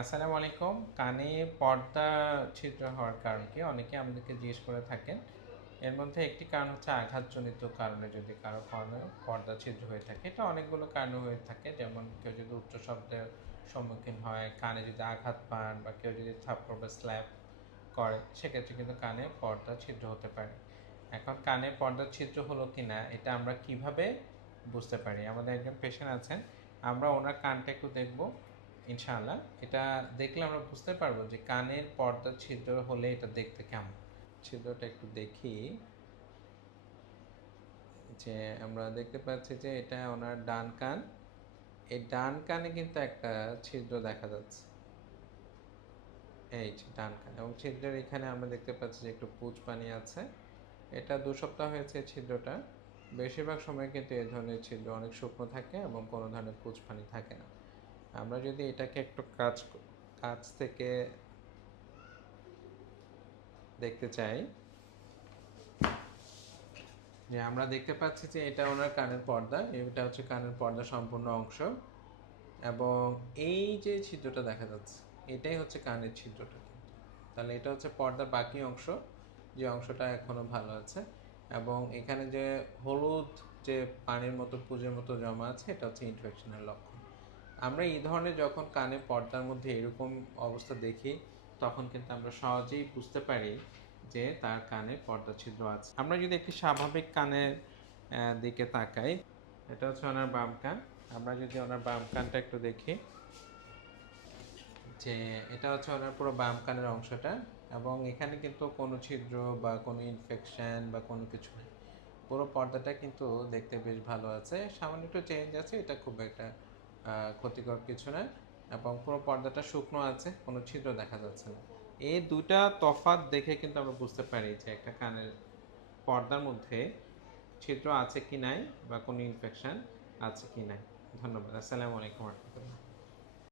আসসালামু আলাইকুম কানে পর্দা ছিদ্র হওয়ার কারণ কি অনেকে আমাদেরকে জিজ্ঞেস করে থাকেন। এর মধ্যে একটি কারণ হচ্ছে আঘাতজনিত কারণে যদি কারও কারণে পর্দা ছিদ্র হয়ে থাকে, এটা অনেকগুলো কারণে হয়ে থাকে। যেমন কেউ যদি উচ্চ শব্দের সম্মুখীন হয়, কানে যদি আঘাত পান বা কেউ যদি থাপ্পড় বা স্ল্যাপ করে, সেক্ষেত্রে কিন্তু কানে পর্দা ছিদ্র হতে পারে। এখন কানে পর্দা ছিদ্র হলো কি না এটা আমরা কীভাবে বুঝতে পারি? আমাদের একজন পেশেন্ট আছেন, আমরা ওনার কানটা একটু দেখব। ইনশাআল্লাহ। এটা দেখলে আমরা বুঝতে পারব যে কানের পর্দা ছিদ্র হলে এটা দেখতে কেমন। ছিদ্রটা একটু দেখি। যে আমরা দেখতে পাচ্ছি যে এটা ওনার ডান কান। এই ডান কানে কিন্তু একটা ছিদ্র দেখা যাচ্ছে। এই যে ডান কান। এবং ছিদ্রের এখানে আমরা দেখতে পাচ্ছি যে একটু পুঁজ পানি আছে। এটা দু সপ্তাহ হয়েছে ছিদ্রটা। বেশিরভাগ সময় কিন্তু এই ধরনের ছিদ্র অনেক শুকনো থাকে এবং কোনো ধরনের পুঁজ পানি থাকে না। আমরা যদি এটাকে একটু কাজ কাছ থেকে দেখতে চাই, যে আমরা দেখতে পাচ্ছি যে এটা ওনার কানের পর্দা, এটা হচ্ছে কানের পর্দা সম্পূর্ণ অংশ এবং এই যে ছিদ্রটা দেখা যাচ্ছে, এটাই হচ্ছে কানের ছিদ্রটা তাহলে এটা হচ্ছে পর্দার বাকি অংশ, যে অংশটা এখনও ভালো আছে এবং এখানে যে হলুদ যে পানির মতো, পুজোর মতো জমা আছে, এটা হচ্ছে ইনফেকশনের লক্ষণ। আমরা এই ধরনের যখন কানে পর্দার মধ্যে এরকম অবস্থা দেখি, তখন কিন্তু আমরা সহজেই বুঝতে পারি যে তার কানে পর্দা ছিদ্র আছে। আমরা যদি একটি স্বাভাবিক কানের দিকে তাকাই, এটা হচ্ছে ওনার বাম কান। আমরা যদি ওনার বাম কানটা একটু দেখি, যে এটা হচ্ছে ওনার পুরো বাম কানের অংশটা এবং এখানে কিন্তু কোনো ছিদ্র বা কোনো ইনফেকশন বা কোনো কিছু নেই। পুরো পর্দাটা কিন্তু দেখতে বেশ ভালো আছে। সামান্য একটু চেঞ্জ আছে, এটা খুব একটা ক্ষতিকর কিছু না, এবং পুরো পর্দাটা শুকনো আছে, কোনো ছিদ্র দেখা যাচ্ছে না। এই দুটা তফাত দেখে কিন্তু আমরা বুঝতে পারি যে একটা কানের পর্দার মধ্যে ছিদ্র আছে কি নাই বা কোনো ইনফেকশান আছে কি নাই। ধন্যবাদ। আসসালামু আলাইকুম রহমতুল্লাহ।